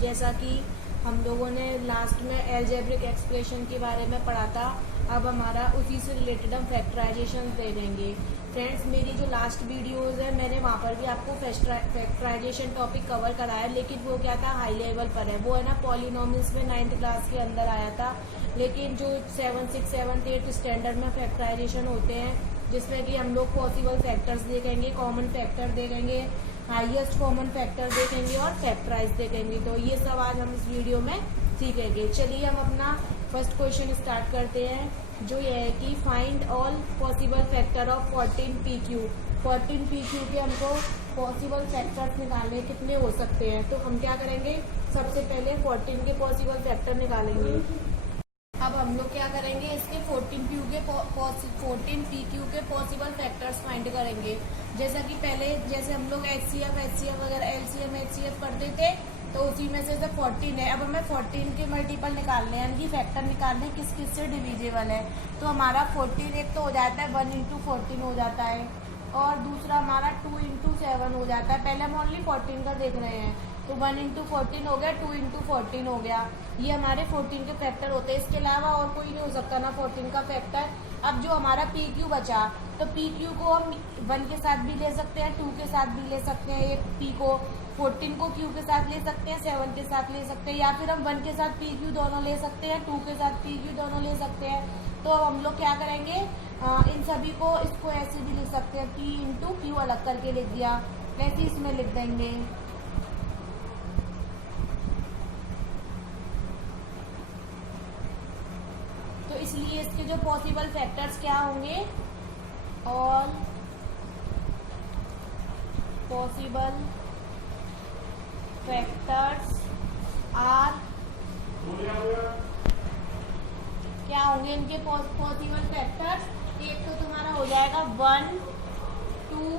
जैसा कि हम लोगों ने लास्ट में एल्जेब्रिक एक्सप्रेशन के बारे में पढ़ा था, अब हमारा उसी से रिलेटेड हम फैक्टराइजेशन दे देंगे। फ्रेंड्स, मेरी जो लास्ट वीडियोस है मैंने वहाँ पर भी आपको फैक्टराइजेशन टॉपिक कवर कराया, लेकिन वो क्या था, हाई लेवल पर है। वो है ना पॉलिनोमियल्स में 9th क्लास के अंदर आया था, लेकिन जो 7th 6th 7th 8th standard में फैक्टराइजेशन होते हैं, जिसमें कि हम लोग पॉसिबल फैक्टर्स देखेंगे, कॉमन फैक्टर देखेंगे, हाईएस्ट कॉमन फैक्टर देखेंगे और फैक्टराइज देखेंगे। तो ये सब आज हम इस वीडियो में सीखेंगे। चलिए हम अपना फर्स्ट क्वेश्चन स्टार्ट करते हैं, जो ये है कि find all possible factor of 14pq। 14pq के हमको पॉसिबल फैक्टर्स निकालने कितने हो सकते हैं। तो हम क्या करेंगे, सबसे पहले 14 के पॉसिबल फैक्टर निकालेंगे। अब हम लोग क्या करेंगे, इसके 14pq के पॉसिबल फैक्टर्स फाइंड करेंगे। जैसा कि पहले जैसे हम लोग HCF वगैरह LCM HCF करते थे, तो उसी में से 14 है। अब हमें 14 के मल्टीपल निकालने हैं, यानी कि फैक्टर निकालने किस किस से डिविजिबल है। तो हमारा 14 एक तो हो जाता है 1 × 14 हो जाता है, और दूसरा हमारा 2 × 7 हो जाता है। पहले हम ओनली 14 का देख रहे हैं, तो 1 × 14 हो गया, 2 × 14 हो गया। ये हमारे 14 के फैक्टर होते हैं। इसके अलावा और कोई नहीं हो सकता ना 14 का फैक्टर। अब जो हमारा PQ बचा, तो PQ को हम 1 के साथ भी ले सकते हैं, 2 के साथ भी ले सकते हैं, एक P को 14 को Q के साथ ले सकते हैं, 7 के साथ ले सकते हैं, या फिर हम 1 के साथ PQ दोनों ले सकते हैं, 2 के साथ PQ दोनों ले सकते हैं। तो अब हम लोग क्या करेंगे, इन सभी को इसको ऐसे भी लिख सकते हैं, P × Q अलग करके लिख दिया, ऐसे इसमें लिख देंगे। तो इसलिए इसके जो पॉसिबल फैक्टर्स क्या होंगे, ऑल पॉसिबल फैक्टर्स आर, क्या होंगे इनके पॉसिबल फैक्टर्स। एक तो तुम्हारा हो जाएगा 1 2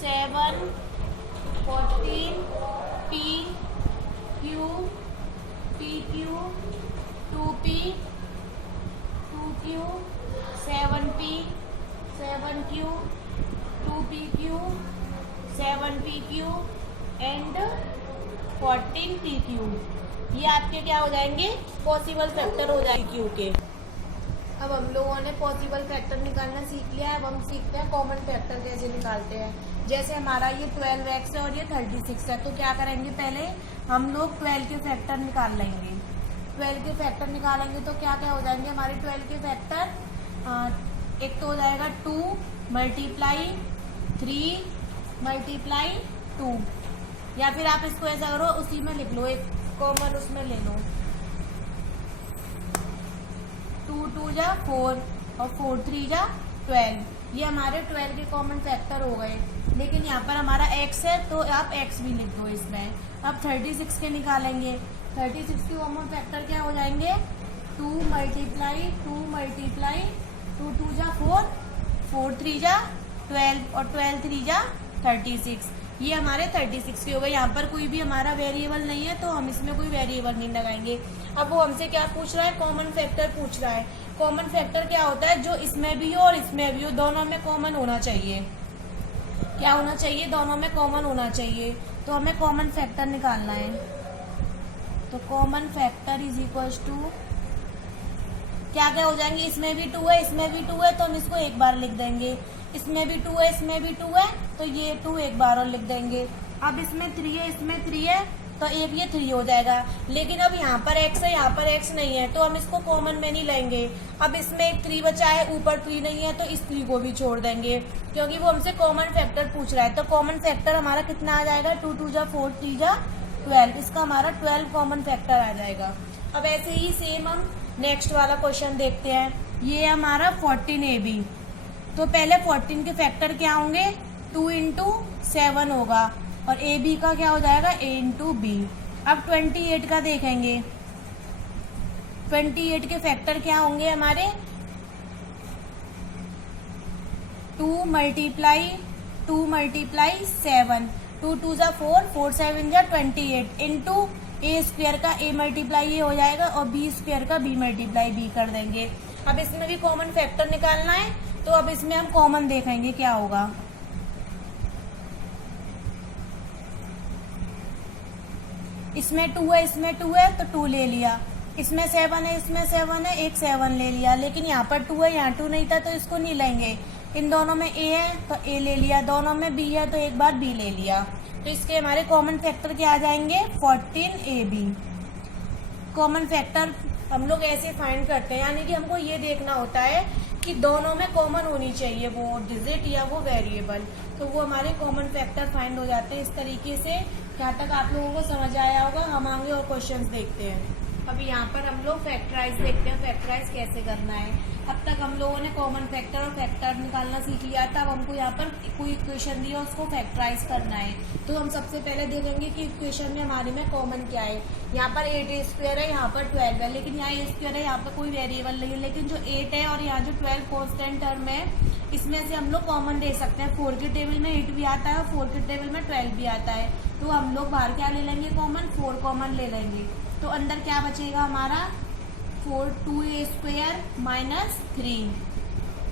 7 14 PQ 2P 2Q 7P 7Q 2PQ 7PQ and 14PQ। ये आपके क्या हो जाएंगे, पॉसिबल फैक्टर हो जाएंगे Q के। अब हम लोगों ने पॉसिबल फैक्टर निकालना सीख लिया है। अब हम सीखते हैं कॉमन फैक्टर कैसे निकालते हैं। जैसे हमारा ये 12x है और ये 36 है, तो क्या करेंगे, पहले हम लोग 12 के फैक्टर निकाल लेंगे। 12 के फैक्टर निकालेंगे तो क्या क्या हो जाएंगे हमारे 12 के फैक्टर। एक तो हो जाएगा 2 × 3 × 2, या फिर आप इसको ऐसा करो, उसी में लिख लो, एक कॉमन उसमें ले लो, 2 2 जा 4 और 4 3 जा 12। ये हमारे 12 के कॉमन फैक्टर हो गए। लेकिन यहाँ पर हमारा x है, तो आप x भी लिख दो इसमें। अब 36 के निकालेंगे। 36 के कॉमन फैक्टर क्या हो जाएंगे, 2 × 2 2 जा 4 4 3 जा 12 और 12 3 जा 36। ये हमारे 36 के हो गए। यहाँ पर कोई भी हमारा वेरिएबल नहीं है, तो हम इसमें कोई वेरिएबल नहीं लगाएंगे। अब वो हमसे क्या पूछ रहा है, कॉमन फैक्टर पूछ रहा है। कॉमन फैक्टर क्या होता है, जो इसमें भी हो और इसमें भी हो, दोनों में कॉमन होना चाहिए। क्या होना चाहिए, दोनों में कॉमन होना चाहिए। तो हमें कॉमन फैक्टर निकालना है। तो common factor is equal to क्या क्या हो जाएंगे, इसमें भी 2 है, इसमें भी 2 है, तो हम इसको एक बार लिख देंगे। इसमें भी 2 है, इसमें भी 2 है, तो ये 2 एक बार और लिख देंगे। अब इसमें 3 है, इसमें 3 है, तो एक ये 3 हो जाएगा। लेकिन अब यहाँ पर x है, यहाँ पर x नहीं है, तो हम इसको कॉमन में नहीं लेंगे। अब इसमें एक 3 बचा है, ऊपर 3 नहीं है, तो इस 3 को भी छोड़ देंगे, क्योंकि वो हमसे कॉमन फैक्टर पूछ रहा है। तो कॉमन फैक्टर हमारा कितना आ जाएगा, 2 2 जा 4 3 जा 12। इसका हमारा 12 कॉमन फैक्टर आ जाएगा। अब ऐसे ही सेम हम नेक्स्ट वाला क्वेश्चन देखते हैं। ये हमारा 14AB, तो पहले 14 के फैक्टर क्या होंगे, 2 × 7 होगा, और AB का क्या हो जाएगा, A × B। अब 28 का देखेंगे। 28 के फैक्टर क्या होंगे हमारे, 2 × 7 2 2 जा 4 4 7 जा 28 इंटू A² का A मल्टीप्लाई ये हो जाएगा, और B² का B मल्टीप्लाई B कर देंगे। अब इसमें भी कॉमन फैक्टर निकालना है, तो अब इसमें हम कॉमन देखेंगे क्या होगा। इसमें 2 है, इसमें 2 है तो 2 ले लिया, इसमें 7 है, इसमें 7 है, एक 7 ले लिया, लेकिन यहाँ पर 2 है, यहाँ 2 नहीं था तो इसको नहीं लेंगे। इन दोनों में A है तो A ले लिया, दोनों में B है तो एक बार B ले लिया। तो इसके हमारे कॉमन फैक्टर क्या आ जाएंगे 14AB। कॉमन फैक्टर हम लोग ऐसे फाइंड करते हैं, यानी कि हमको ये देखना होता है कि दोनों में कॉमन होनी चाहिए वो डिजिट या वो वेरिएबल, तो वो हमारे कॉमन फैक्टर फाइंड हो जाते हैं इस तरीके से। यहाँ तक आप लोगों को समझ आया होगा। हम आगे और क्वेश्चंस देखते हैं। अब यहाँ पर हम लोग फैक्टराइज देखते हैं, फैक्टराइज कैसे करना है। अब तक हम लोगों ने कॉमन फैक्टर और फैक्टर निकालना सीख लिया था। अब हमको यहाँ पर कोई इक्वेशन दिया उसको फैक्टराइज करना है, तो हम सबसे पहले देखेंगे कि इक्वेशन में हमारे में कॉमन क्या है। यहाँ पर 8A² है, यहाँ पर 12 है, लेकिन यहाँ A² है, यहाँ पर कोई वेरिएबल नहीं है, लेकिन जो 8 है और यहाँ जो 12 कॉन्स्टेंट टर्म है, इसमें से हम लोग कॉमन ले सकते हैं। 4 के टेबल में 8 भी आता है और 4 के टेबल में 12 भी आता है, तो हम लोग बाहर क्या ले लेंगे कॉमन, 4 कॉमन ले लेंगे। तो अंदर क्या बचेगा हमारा 2A² माइनस 3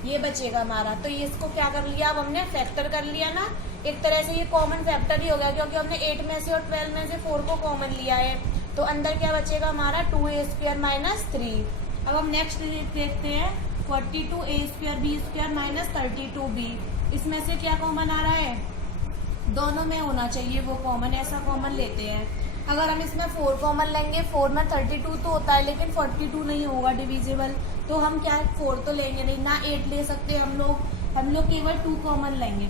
ये बचेगा हमारा। तो ये इसको क्या कर लिया, अब हमने फैक्टर कर लिया ना, एक तरह से ये कॉमन फैक्टर ही हो गया, क्योंकि हमने 8 में से और 12 में से 4 को कॉमन लिया है। तो अंदर क्या बचेगा हमारा 2A² माइनस 3। अब हम नेक्स्ट देखते हैं 42A² B² माइनस 32B। इसमें से क्या कॉमन आ रहा है, दोनों में होना चाहिए वो कॉमन, ऐसा कॉमन लेते हैं। अगर हम इसमें 4 कॉमन लेंगे, 4 में 32 तो होता है लेकिन 42 नहीं होगा डिविजिबल, तो हम क्या 4 तो लेंगे नहीं ना, 8 ले सकते हम लोग केवल 2 कॉमन लेंगे,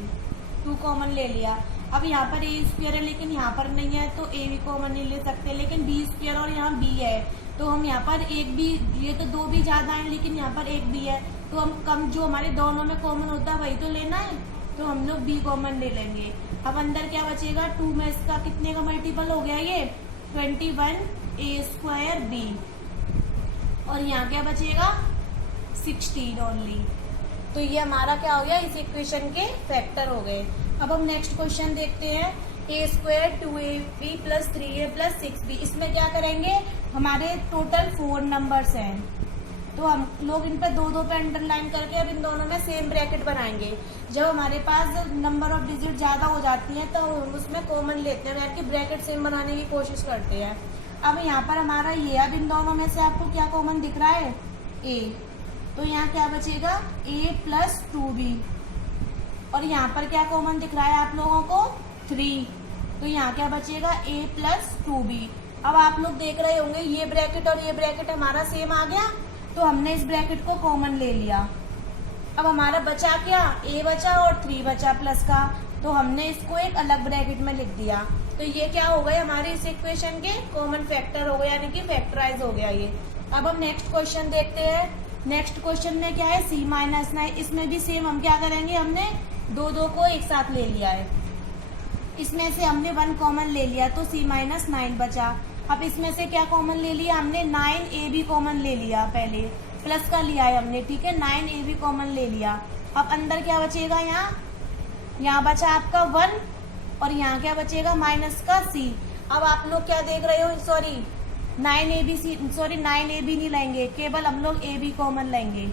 2 कॉमन ले लिया। अब यहाँ पर A² है लेकिन यहाँ पर नहीं है तो A भी कॉमन नहीं ले सकते, लेकिन B² और यहाँ B है तो हम यहाँ पर एक भी, ये तो 2 भी ज्यादा है लेकिन यहाँ पर एक भी है, तो हम कम जो हमारे दोनों में कॉमन होता है वही तो लेना है, तो हम लोग B कॉमन ले लेंगे। अब अंदर क्या बचेगा 2 में इसका कितने का मल्टीपल हो गया ये 21A²B, और यहाँ क्या बचेगा 16 ओनली। तो ये हमारा क्या हो गया, इस इक्वेशन के फैक्टर हो गए। अब हम नेक्स्ट क्वेश्चन देखते हैं A² 2AB plus 3A plus 6B। इसमें क्या करेंगे, हमारे टोटल 4 नंबर्स हैं, तो हम लोग इन पे 2-2 पे अंडरलाइन करके अब इन दोनों में सेम ब्रैकेट बनाएंगे। जब हमारे पास नंबर ऑफ डिजिट ज्यादा हो जाती हैं तो हम उसमें कॉमन लेते हैं, यानी कि ब्रैकेट सेम बनाने की कोशिश करते हैं। अब यहाँ पर हमारा ये, अब इन दोनों में से आपको क्या कॉमन दिख रहा है A, तो यहाँ क्या बचेगा A प्लस 2B, और यहाँ पर क्या कॉमन दिख रहा है आप लोगों को 3, तो यहाँ क्या बचेगा A प्लस 2B। अब आप लोग देख रहे होंगे ये ब्रैकेट और ये ब्रैकेट हमारा सेम आ गया, तो हमने इस ब्रैकेट को कॉमन ले लिया। अब हमारा बचा क्या, A बचा और 3 बचा प्लस का, तो हमने इसको एक अलग ब्रैकेट में लिख दिया। तो ये क्या हो गए हमारे इस इक्वेशन के कॉमन फैक्टर हो गए, यानी कि फैक्टराइज हो गया ये। अब हम नेक्स्ट क्वेश्चन देखते हैं। नेक्स्ट क्वेश्चन में क्या है C-9, इसमें भी सेम हम क्या करेंगे, हमने 2-2 को एक साथ ले लिया है, इसमें से हमने 1 कॉमन ले लिया तो C-9 बचा। अब इसमें से क्या कॉमन ले लिया हमने 9AB कॉमन ले लिया, पहले प्लस का लिया है हमने, ठीक है 9AB कॉमन ले लिया। अब अंदर क्या बचेगा, यहाँ बचा आपका 1 और यहाँ क्या बचेगा माइनस का C। अब आप लोग क्या देख रहे हो, सॉरी 9AB नहीं लेंगे, केवल हम लोग AB कॉमन लेंगे।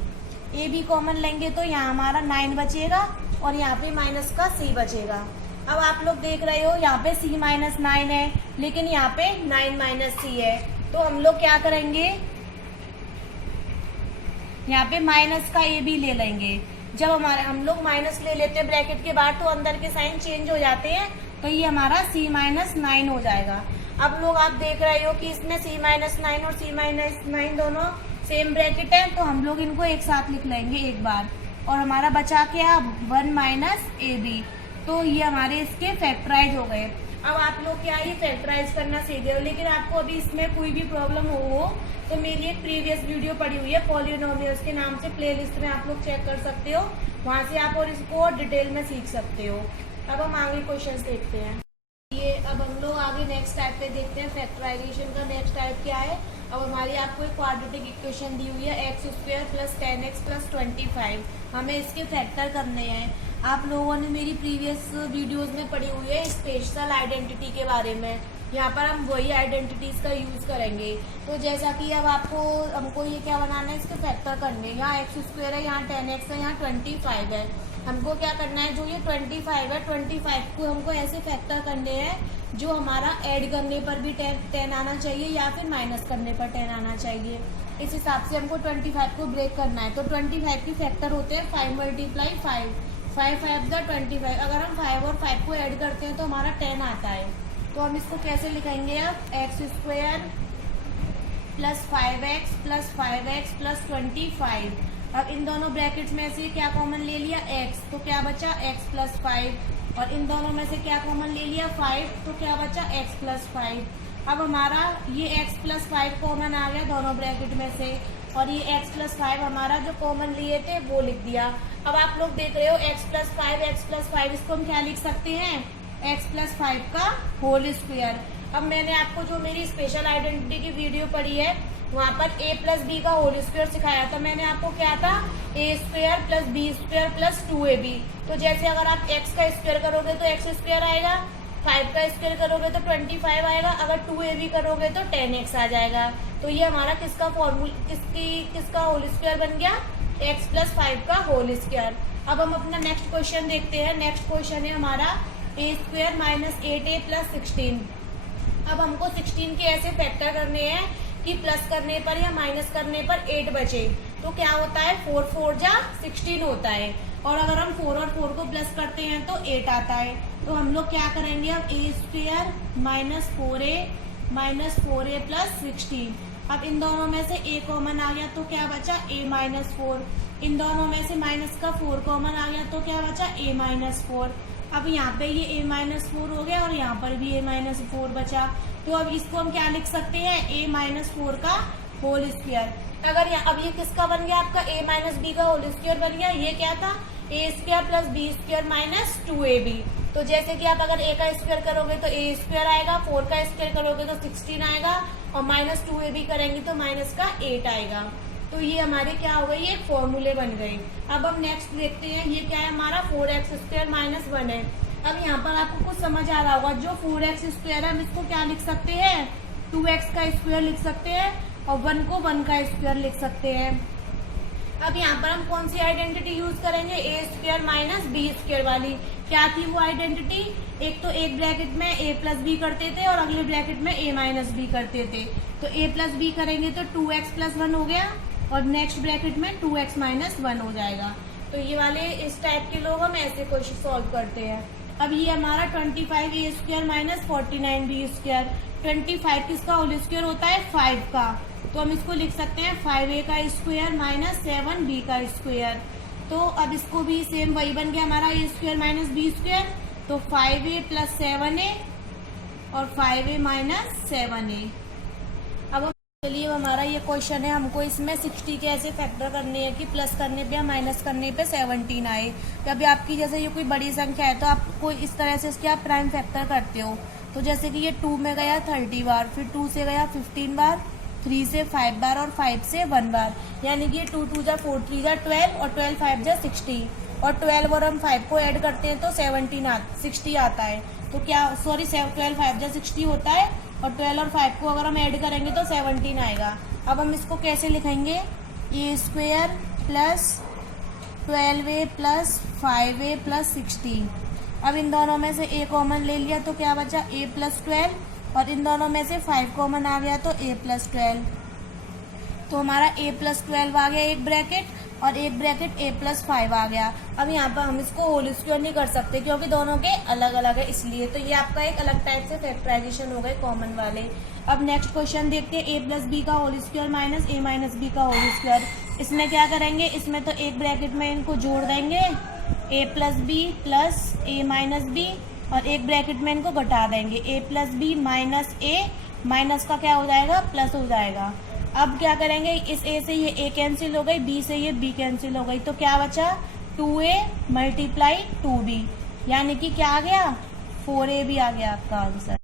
AB कॉमन लेंगे तो यहाँ हमारा 9 बचेगा और यहाँ पे माइनस का C बचेगा। अब आप लोग देख रहे हो यहाँ पे C-9 है लेकिन यहाँ पे 9 - C है, तो हम लोग क्या करेंगे, यहाँ पे माइनस का AB ले लेंगे। जब हम लोग माइनस ले लेते हैं ब्रैकेट के बाहर तो अंदर के साइन चेंज हो जाते हैं, तो ये हमारा C-9 हो जाएगा। अब लोग आप देख रहे हो कि इसमें C-9 और C-9 दोनों सेम ब्रैकेट है, तो हम लोग इनको एक साथ लिख लेंगे एक बार, और हमारा बचा क्या 1 - AB, तो ये हमारे इसके फैक्टराइज हो गए। अब आप लोग क्या ये फैक्टराइज करना सीख गए हो, लेकिन आपको अभी इसमें कोई भी प्रॉब्लम हो तो मेरी एक प्रीवियस वीडियो पड़ी हुई है पॉलिनोमियल्स के नाम से, प्लेलिस्ट में आप लोग चेक कर सकते हो, वहां से आप और इसको डिटेल में सीख सकते हो। अब हम आगे क्वेश्चंस देखते हैं। ये अब हम लोग आगे नेक्स्ट टाइप पे देखते हैं। फैक्टराइजेशन का नेक्स्ट टाइप क्या है, अब हमारी आपको एक क्वाड्रेटिक इक्वेशन दी हुई है x² प्लस 10x प्लस 25, हमें इसके फैक्टर करने हैं। आप लोगों ने मेरी प्रीवियस वीडियोस में पढ़ी हुई है स्पेशल आइडेंटिटी के बारे में, यहाँ पर हम वही आइडेंटिटीज का यूज करेंगे। तो जैसा कि अब हमको ये क्या बनाना है, इसके फैक्टर करने, यहाँ x² है, यहाँ 10x है, यहाँ 25 है, हमको क्या करना है, जो ये 25 है 25 को हमको ऐसे फैक्टर करने हैं जो हमारा ऐड करने पर भी 10 आना चाहिए या फिर माइनस करने पर 10 आना चाहिए। इस हिसाब से हमको 25 को ब्रेक करना है। तो 25 की फैक्टर होते हैं 5 × 5, 5 5 × 25। अगर हम 5 और 5 को ऐड करते हैं तो हमारा 10 आता है। तो हम इसको कैसे लिखेंगे अब, x² + 5x + 5x + 25। अब इन दोनों ब्रैकेट्स में से क्या कॉमन ले लिया, x, तो क्या बचा x + 5। और इन दोनों में से क्या कॉमन ले लिया 5, तो क्या बचा x + 5। अब हमारा ये x + 5 कॉमन आ गया दोनों ब्रैकेट में से, और ये x + 5 हमारा जो कॉमन लिए थे वो लिख दिया। अब आप लोग देख रहे हो x + 5, इसको हम क्या लिख सकते हैं, x + 5 का होल स्क्वायर। अब मैंने आपको जो मेरी स्पेशल आइडेंटिटी की वीडियो पढ़ी है वहाँ पर a + b का होल स्क्वायर सिखाया था। मैंने आपको क्या था, a² + b² + 2ab। तो जैसे अगर आप x का स्क्वायर करोगे तो x² आएगा, 5 का स्क्वायर करोगे तो 25 आएगा, अगर 2ab करोगे तो 10x आ जाएगा। तो ये हमारा किसका किसका होल स्क्वायर बन गया, x + 5 का होल स्क्वायर। अब हम अपना नेक्स्ट क्वेश्चन देखते हैं। नेक्स्ट क्वेश्चन है हमारा a² - 8a + 16। अब हमको 16 के ऐसे फैक्टर करने हैं कि प्लस करने पर या माइनस करने पर 8 बचे। तो क्या होता है, 4 4 जा 16 होता है, और अगर हम 4 और 4 को प्लस करते हैं तो 8 आता है। तो हम लोग क्या करेंगे अब, a² - 4a + 16। अब इन दोनों में से a कॉमन आ गया तो क्या बचा, a - 4। इन दोनों में से माइनस का 4 कॉमन आ गया तो क्या बचा, a - 4। अब यहाँ पे ये a - 4 हो गया और यहाँ पर भी a - 4 बचा। तो अब इसको हम क्या लिख सकते हैं, a - 4 का होल स्क्वायर। अगर अब ये किसका बन गया, आपका a - b का होल स्क्वायर बन गया। ये क्या था, a² + b² - 2ab। तो जैसे कि आप अगर a का स्क्वायर करोगे तो a² आएगा, 4 का स्क्वायर करोगे तो 16 आएगा, और -2ab करेंगे तो माइनस का 8 आएगा। तो ये हमारे क्या हो गई, ये फॉर्मूले बन गए। अब हम नेक्स्ट देखते हैं, ये क्या है हमारा 4x² - 1 है। अब यहाँ पर आपको कुछ समझ आ रहा होगा, जो 4x² है हम इसको क्या लिख सकते हैं, 2x का स्क्वायर लिख सकते हैं, और 1 को 1 का स्क्वायर लिख सकते हैं। अब यहाँ पर हम कौन सी आइडेंटिटी यूज करेंगे, a² - b² वाली। क्या थी वो आइडेंटिटी, एक तो एक ब्रैकेट में a + b करते थे और अगले ब्रैकेट में a - b करते थे। तो a + b करेंगे तो 2x + 1 हो गया, और नेक्स्ट ब्रैकेट में 2x - 1 हो जाएगा। तो ये वाले इस टाइप के लोग हम ऐसे क्वेश्चन सॉल्व करते हैं। अब ये हमारा 25a² - 49b²। 25 किसका होल स्क्वायर होता है, 5 का। तो हम इसको लिख सकते हैं 5a का स्क्वायर - 7b का स्क्वायर। तो अब इसको भी सेम वही बन गया हमारा a² - b²। तो 5a + 7a और 5a - 7a। अब चलिए हमारा ये क्वेश्चन है, हमको इसमें 60 के ऐसे फैक्टर करने हैं कि प्लस करने पे या माइनस करने पे 17 आए। अभी आपकी जैसे ये कोई बड़ी संख्या है तो आपको इस तरह से इसके आप प्राइम फैक्टर करते हो। तो जैसे कि ये 2 में गया 30 बार, फिर 2 से गया 15 बार, 3 से 5 बार और 5 से 1 बार। यानी कि 2 2 जा 4, 3 जा 12 और 12 5 जा 60, और 12 और हम 5 को ऐड करते हैं तो 60 आता है। तो क्या 12 5 जा 60 होता है, और 12 और 5 को अगर हम ऐड करेंगे तो 17 आएगा। अब हम इसको कैसे लिखेंगे, a² + 12a + 5a + 16। अब इन दोनों में से a कॉमन ले लिया तो क्या बचा, a + 12, और इन दोनों में से 5 कॉमन आ गया तो a + 12। तो हमारा a + 12 आ गया एक ब्रैकेट, और एक ब्रैकेट a + 5 आ गया। अब यहाँ पर हम इसको होल स्क्वायर नहीं कर सकते क्योंकि दोनों के अलग अलग है, इसलिए। तो ये आपका एक अलग टाइप से फैक्टराइजेशन हो गए कॉमन वाले। अब नेक्स्ट क्वेश्चन देखते हैं, a + b का होल स्क्वायर - a - b का होल स्क्वायर। इसमें क्या करेंगे, इसमें तो एक ब्रैकेट में इनको जोड़ देंगे, a + b + a - b, और एक ब्रैकेट में इनको घटा देंगे, a + b - a, माइनस का क्या हो जाएगा, प्लस हो जाएगा। अब क्या करेंगे, इस a से ये a कैंसिल हो गई, b से ये b कैंसिल हो गई, तो क्या बचा, 2a × 2b, यानी कि क्या आ गया, 4ab आ गया आपका आंसर।